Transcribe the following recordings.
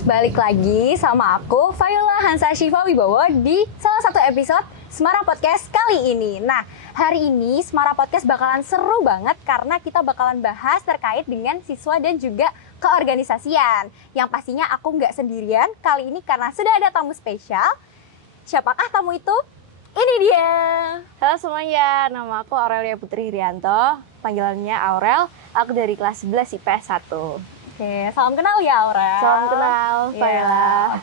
guys, balik lagi sama aku Viola Hansa Shiva Wibowo di salah satu episode Semara Podcast kali ini. Nah, hari ini Semara Podcast bakalan seru banget karena kita bakalan bahas terkait dengan siswa dan juga keorganisasian. Yang pastinya aku nggak sendirian kali ini karena sudah ada tamu spesial. Siapakah tamu itu? Ini dia. Halo semuanya, nama aku Aurelia Putri Irianto, panggilannya Aurel. Aku dari kelas 11 IPS 1. Oke, salam kenal ya Aurel. Salam kenal, Viola.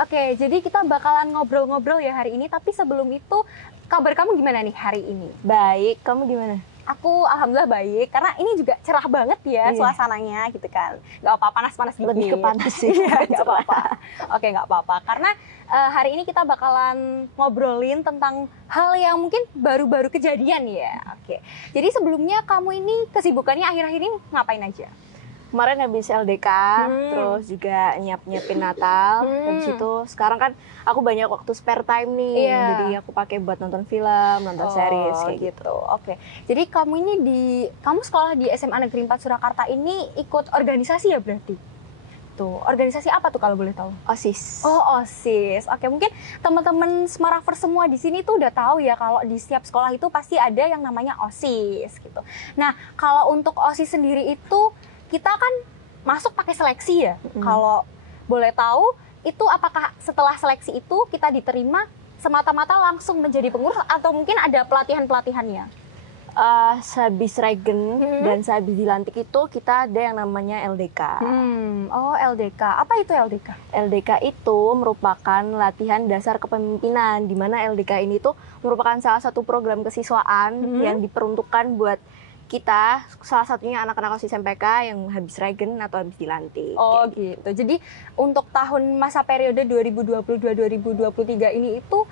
Oke, jadi kita bakalan ngobrol-ngobrol ya hari ini. Tapi sebelum itu, kabar kamu gimana nih hari ini? Baik, kamu gimana? Aku alhamdulillah baik, karena ini juga cerah banget ya suasananya gitu kan. Gak apa-apa panas-panas dikit. Lebih ke panas sih. Gak apa-apa. Oke, gak apa-apa. Karena hari ini kita bakalan ngobrolin tentang hal yang mungkin baru-baru kejadian ya. Oke, jadi sebelumnya kamu ini kesibukannya akhir-akhir ini ngapain aja? Kemarin habis LDK, terus juga nyiapin Natal. Habis itu sekarang kan aku banyak waktu spare time nih, jadi aku pakai buat nonton film, nonton series kayak gitu. Oke, jadi kamu ini kamu sekolah di SMA Negeri 4 Surakarta ini ikut organisasi ya berarti? Tuh, organisasi apa tuh kalau boleh tahu? OSIS. Oh, OSIS. Oke, mungkin teman-teman Semaravers semua di sini tuh udah tahu ya kalau di setiap sekolah itu pasti ada yang namanya OSIS gitu. Nah, kalau untuk OSIS sendiri itu kita kan masuk pakai seleksi ya. Kalau boleh tahu, itu apakah setelah seleksi itu kita diterima semata-mata langsung menjadi pengurus atau mungkin ada pelatihan-pelatihannya? Sehabis regen dan sehabis dilantik itu kita ada yang namanya LDK. Oh, LDK. Apa itu LDK? LDK itu merupakan latihan dasar kepemimpinan, di mana LDK ini tuh merupakan salah satu program kesiswaan yang diperuntukkan buat kita, salah satunya anak-anak OSIS MPK yang habis regen atau habis dilantik. Oh gitu. Jadi untuk tahun masa periode 2022-2023 ini itu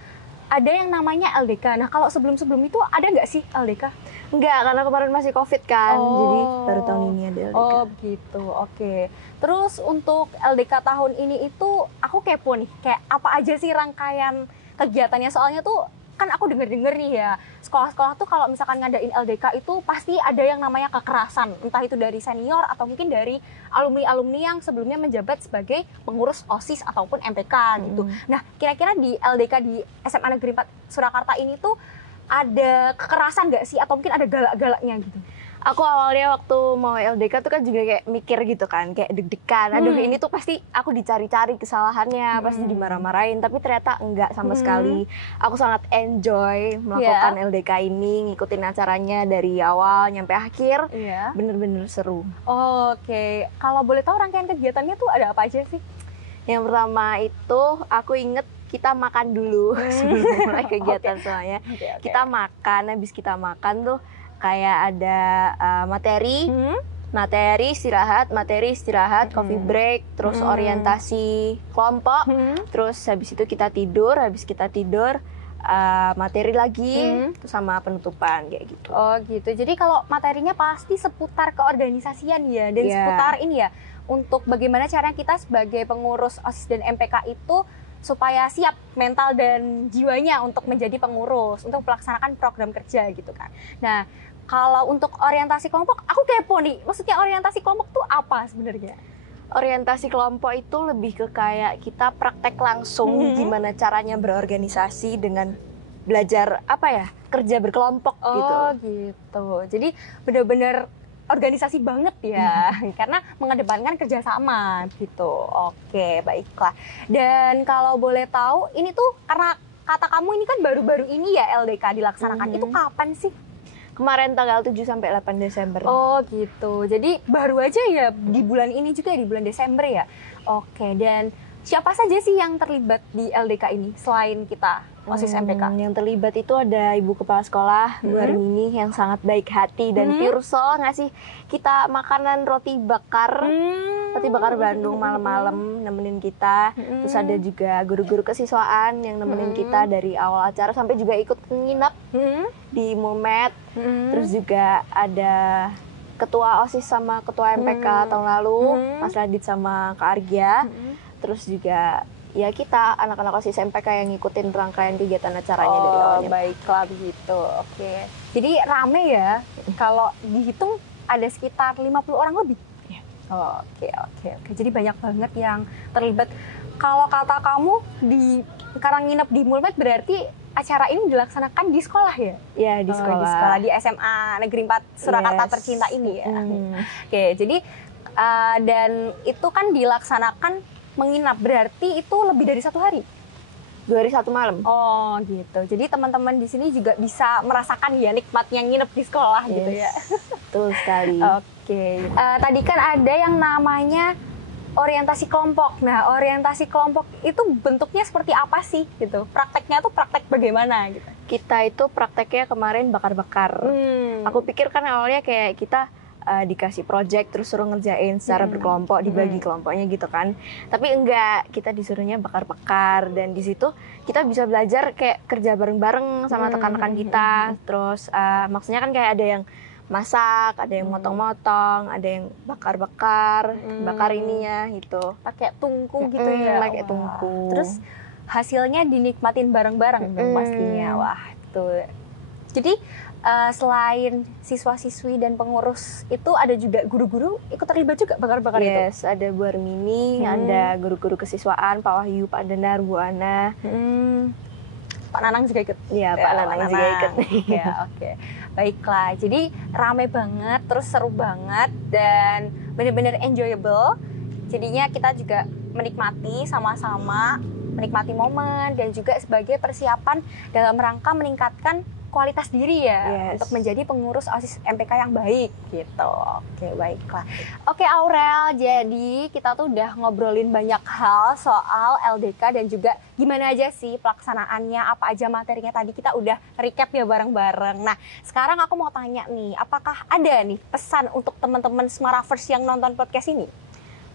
ada yang namanya LDK. Nah kalau sebelum-sebelum itu ada nggak sih LDK? Enggak, karena kemarin masih COVID kan, jadi baru tahun ini ada LDK. Oh gitu, oke. Terus untuk LDK tahun ini itu aku kepo nih, kayak apa aja sih rangkaian kegiatannya? Soalnya tuh kan aku denger-denger nih ya, sekolah-sekolah tuh kalau misalkan ngadain LDK itu pasti ada yang namanya kekerasan, entah itu dari senior atau mungkin dari alumni-alumni yang sebelumnya menjabat sebagai pengurus OSIS ataupun MPK gitu. Nah, kira-kira di LDK di SMA Negeri 4 Surakarta ini tuh ada kekerasan nggak sih atau mungkin ada galak-galaknya gitu? Aku awalnya waktu mau LDK tuh kan juga kayak mikir gitu kan, kayak deg-degan. Aduh ini tuh pasti aku dicari-cari kesalahannya, pasti dimarah-marahin. Tapi ternyata enggak sama sekali. Aku sangat enjoy melakukan LDK ini, ngikutin acaranya dari awal nyampe akhir. Bener-bener seru. Oke, kalau boleh tahu rangkaian kegiatannya tuh ada apa aja sih? Yang pertama itu aku inget kita makan dulu sebelum mulai kegiatan semuanya. Kita makan, habis kita makan tuh kayak ada materi istirahat, coffee break, terus orientasi kelompok, terus habis itu kita tidur, materi lagi, terus sama penutupan kayak gitu. Oh gitu, jadi kalau materinya pasti seputar keorganisasian ya, dan seputar ini ya, untuk bagaimana caranya kita sebagai pengurus OSIS dan MPK itu supaya siap mental dan jiwanya untuk menjadi pengurus, untuk melaksanakan program kerja gitu kan. Nah, kalau untuk orientasi kelompok, aku kepo nih. Maksudnya orientasi kelompok tuh apa sebenarnya? Orientasi kelompok itu lebih ke kayak kita praktek langsung gimana caranya berorganisasi dengan belajar kerja berkelompok gitu. Oh gitu. Jadi benar-benar organisasi banget ya, karena mengedepankan kerjasama gitu. Oke, baiklah. Dan kalau boleh tahu, ini tuh karena kata kamu ini kan baru-baru ini ya LDK dilaksanakan. Itu kapan sih? Kemarin tanggal 7 sampai 8 Desember. Oh gitu, jadi baru aja ya di bulan ini juga, di bulan Desember ya. Oke, dan siapa saja sih yang terlibat di LDK ini selain kita OSIS MPK? Yang terlibat itu ada Ibu Kepala Sekolah, Bu Armini yang sangat baik hati dan pure soul, ngasih kita makanan roti bakar Bandung malam-malam nemenin kita. Terus ada juga guru-guru kesiswaan yang nemenin kita dari awal acara sampai juga ikut nginap di Mumet. Terus juga ada ketua OSIS sama ketua MPK tahun lalu, Mas Radit sama Kak Argia. Terus juga ya kita anak-anak OSIS MPK yang ngikutin rangkaian kegiatan acaranya dari awalnya. Baiklah begitu. Oke. Jadi rame ya. Kalau dihitung ada sekitar 50 orang lebih. Oke. Jadi banyak banget yang terlibat. Kalau kata kamu karena nginep di Mulmed berarti acara ini dilaksanakan di sekolah ya? Ya, di sekolah. Di SMA Negeri 4 Surakarta tercinta ini ya. Oke, jadi dan itu kan dilaksanakan menginap, berarti itu lebih dari 1 hari? 2 hari 1 malam. Oh gitu. Jadi teman-teman di sini juga bisa merasakan ya nikmatnya nginep di sekolah gitu ya. Betul sekali. Oke. Tadi kan ada yang namanya orientasi kelompok. Nah, orientasi kelompok itu bentuknya seperti apa sih gitu? Prakteknya tuh praktek bagaimana gitu? Kita itu prakteknya kemarin bakar-bakar. Aku pikir kan awalnya kayak kita dikasih project terus suruh ngerjain secara berkelompok, dibagi kelompoknya gitu kan. Tapi enggak, kita disuruhnya bakar-bakar, dan di situ kita bisa belajar kayak kerja bareng-bareng sama rekan-rekan kita. Terus maksudnya kan kayak ada yang masak, ada yang motong-motong, ada yang bakar-bakar, bakar ininya gitu. Pakai tungku gitu ya. Pakai tungku. Terus hasilnya dinikmatin bareng-bareng dong pastinya. Wah, tuh. Jadi selain siswa-siswi dan pengurus itu ada juga guru-guru ikut terlibat juga bakar-bakar itu? Yes, ada Bu Armini, ada guru-guru kesiswaan, Pak Wahyu, Pak Denar, Bu Ana. Pak Nanang juga ikut? Iya, Pak Nanang juga ikut. Ya, oke. Baiklah, jadi rame banget, terus seru banget, dan benar-benar enjoyable. Jadinya kita juga menikmati sama-sama, menikmati momen, dan juga sebagai persiapan dalam rangka meningkatkan kualitas diri ya, untuk menjadi pengurus OSIS MPK yang baik gitu. Oke, baiklah. Oke Aurel, jadi kita tuh udah ngobrolin banyak hal soal LDK dan juga gimana aja sih pelaksanaannya, apa aja materinya, tadi kita udah recap ya bareng-bareng. Nah, sekarang aku mau tanya nih, apakah ada nih pesan untuk teman-teman Smaravers yang nonton podcast ini?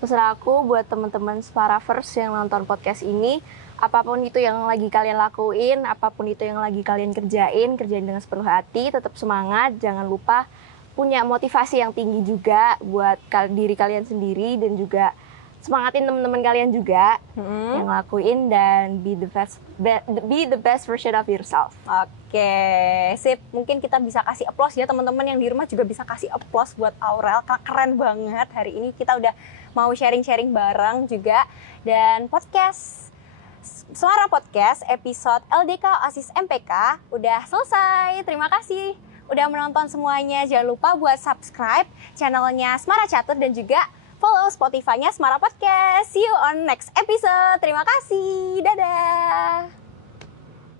Pesan aku buat teman-teman Smaravers yang nonton podcast ini, apapun itu yang lagi kalian lakuin, apapun itu yang lagi kalian kerjain dengan sepenuh hati, tetap semangat, jangan lupa punya motivasi yang tinggi juga buat diri kalian sendiri, dan juga semangatin teman-teman kalian juga yang lakuin, dan be the best version of yourself. Oke, sip. Mungkin kita bisa kasih applause ya, teman-teman yang di rumah juga bisa kasih applause buat Aurel. Keren banget hari ini kita udah mau sharing-sharing bareng juga, dan Suara Podcast episode LDK OSIS MPK udah selesai. Terima kasih udah menonton semuanya. Jangan lupa buat subscribe channelnya Smara Catur dan juga follow Spotify-nya Smara Podcast. See you on next episode. Terima kasih. Dadah.